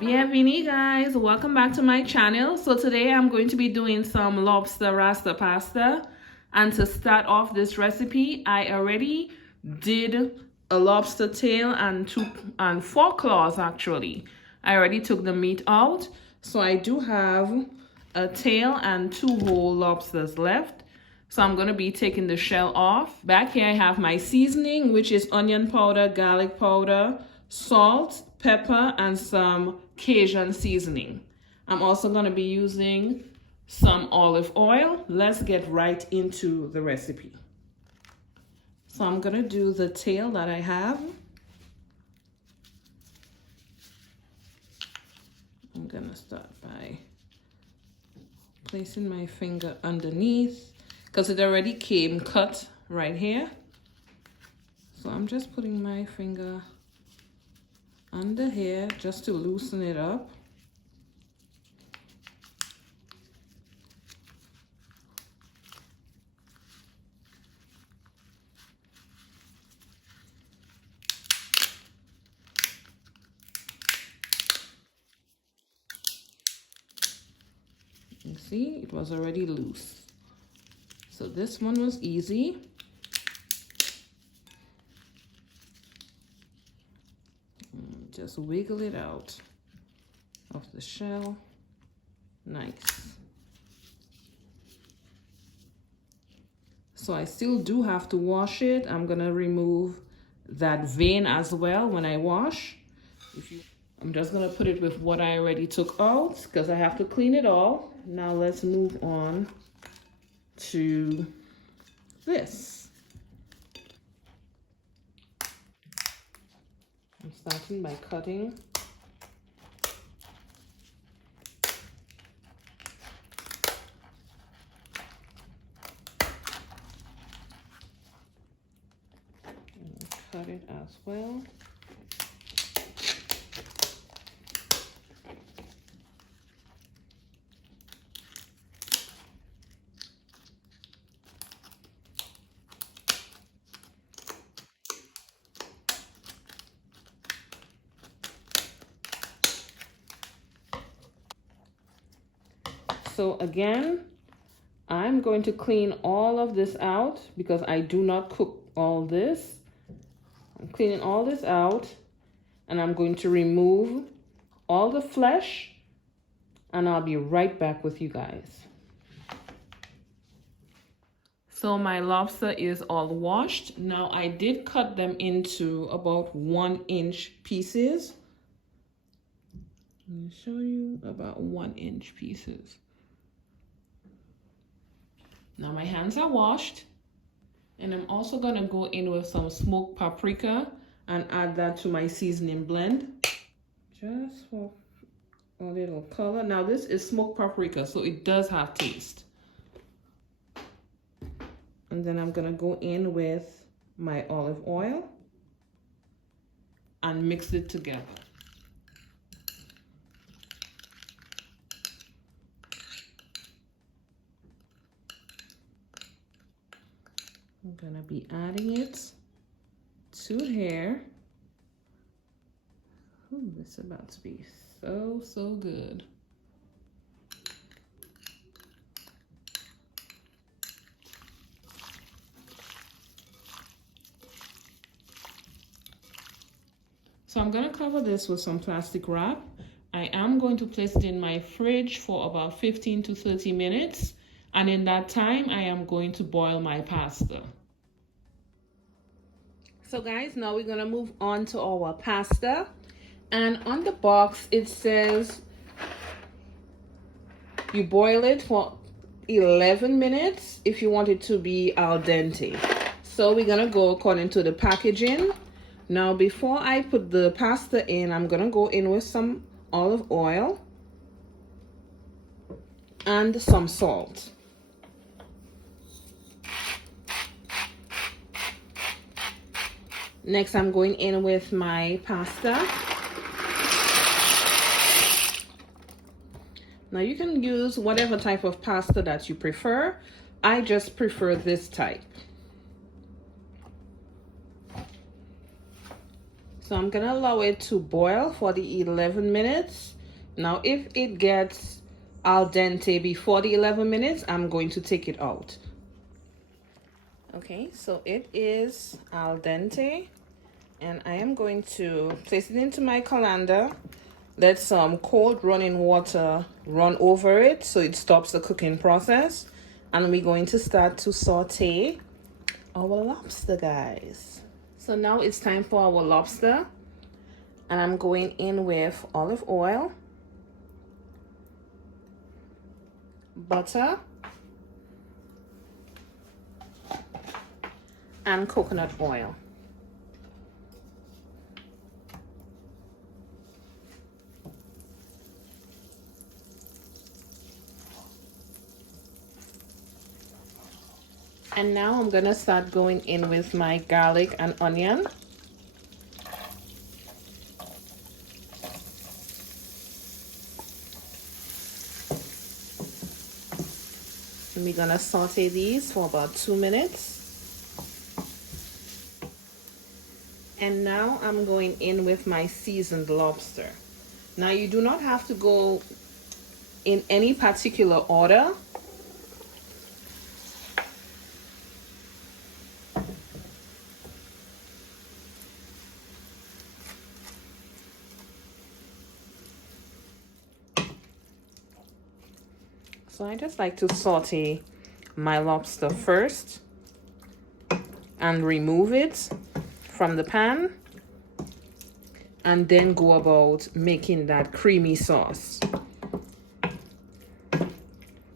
Bienvenue guys, welcome back to my channel. So today I'm going to be doing some lobster rasta pasta, and to start off this recipe I already did a lobster tail and 4 claws. Actually, I already took the meat out, so I do have a tail and 2 whole lobsters left. So I'm going to be taking the shell off. Back here I have my seasoning, which is onion powder, garlic powder, salt, pepper, and some Cajun seasoning. I'm also going to be using some olive oil. Let's get right into the recipe. So I'm going to do the tail that I have. I'm going to start by placing my finger underneath because it already came cut right here. So I'm just putting my finger under here just to loosen it up. You see, it was already loose. So this one was easy. Just wiggle it out of the shell. Nice. So I still do have to wash it. I'm gonna remove that vein as well when I wash. I'm just gonna put it with what I already took out because I have to clean it all. Now let's move on to this. I'm starting by cutting. And cut it as well. So again, I'm going to clean all of this out because I do not cook all this. I'm cleaning all this out and I'm going to remove all the flesh, and I'll be right back with you guys. So my lobster is all washed. Now I did cut them into about 1-inch pieces. Let me show you, about 1-inch pieces. Now my hands are washed, and I'm also gonna go in with some smoked paprika and add that to my seasoning blend, just for a little color. Now this is smoked paprika, so it does have taste. And then I'm gonna go in with my olive oil and mix it together. I'm gonna be adding it to here. Ooh, this is about to be so good. So I'm gonna cover this with some plastic wrap. I am going to place it in my fridge for about 15 to 30 minutes. And in that time, I am going to boil my pasta. So guys, now we're gonna move on to our pasta. And on the box, it says you boil it for 11 minutes if you want it to be al dente. So we're gonna go according to the packaging. Now, before I put the pasta in, I'm gonna go in with some olive oil and some salt. Next, I'm going in with my pasta. Now, you can use whatever type of pasta that you prefer. I just prefer this type. So I'm gonna allow it to boil for the 11 minutes. Now if it gets al dente before the 11 minutes, I'm going to take it out. Okay, so it is al dente, and I am going to place it into my colander. Let some cold running water run over it so it stops the cooking process. And we're going to start to saute our lobster, guys. So now it's time for our lobster. And I'm going in with olive oil, butter, and coconut oil. And now I'm gonna start going in with my garlic and onion. And we're gonna saute these for about 2 minutes. And now I'm going in with my seasoned lobster. Now you do not have to go in any particular order. So I just like to saute my lobster first and remove it from the pan, and then go about making that creamy sauce.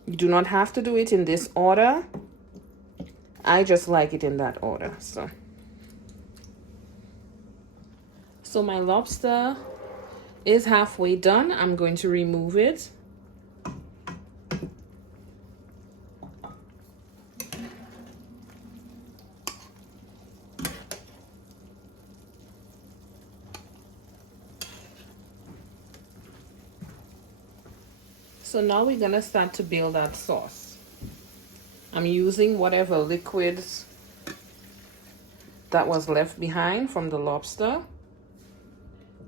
You do not have to do it in this order. I just like it in that order. So my lobster is halfway done. I'm going to remove it. So now we're gonna start to build that sauce. I'm using whatever liquids that was left behind from the lobster.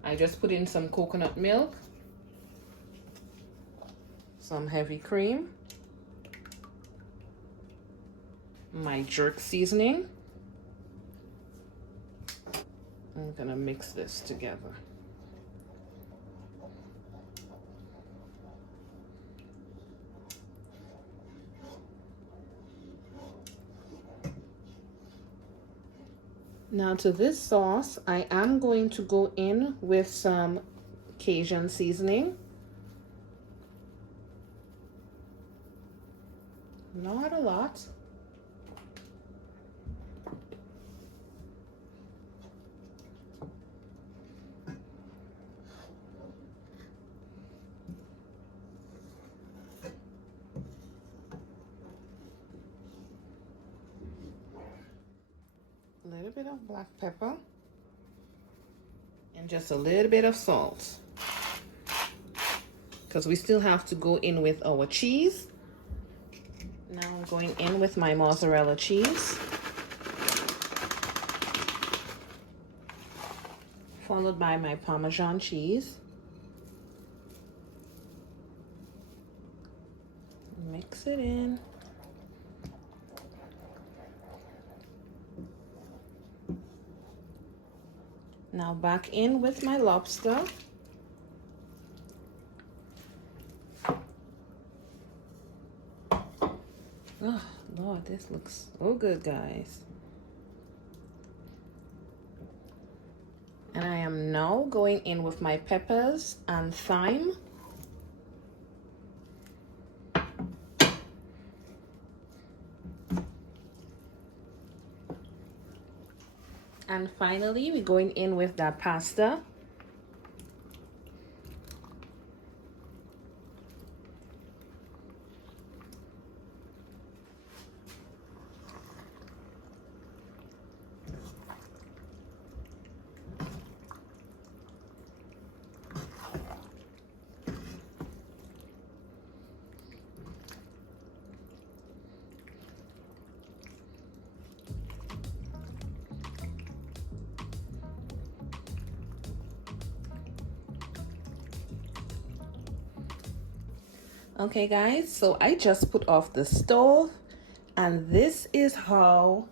I just put in some coconut milk, some heavy cream, my jerk seasoning. I'm gonna mix this together. Now to this sauce, I am going to go in with some Cajun seasoning. Not a lot. A little bit of black pepper and just a little bit of salt, because we still have to go in with our cheese. Now I'm going in with my mozzarella cheese, followed by my Parmesan cheese. Mix it in. Now back in with my lobster. Oh, Lord, this looks so good, guys. And I am now going in with my peppers and thyme. And finally, we're going in with that pasta. Okay guys, so I just put off the stove and this is how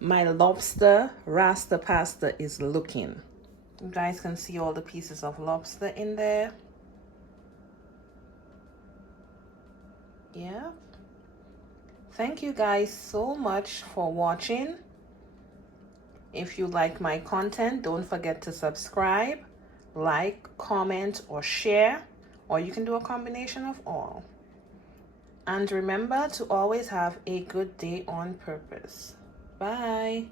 my lobster Rasta pasta is looking. You guys can see all the pieces of lobster in there. Yeah. Thank you guys so much for watching. If you like my content, don't forget to subscribe, like, comment, or share, or you can do a combination of all. And remember to always have a good day on purpose. Bye.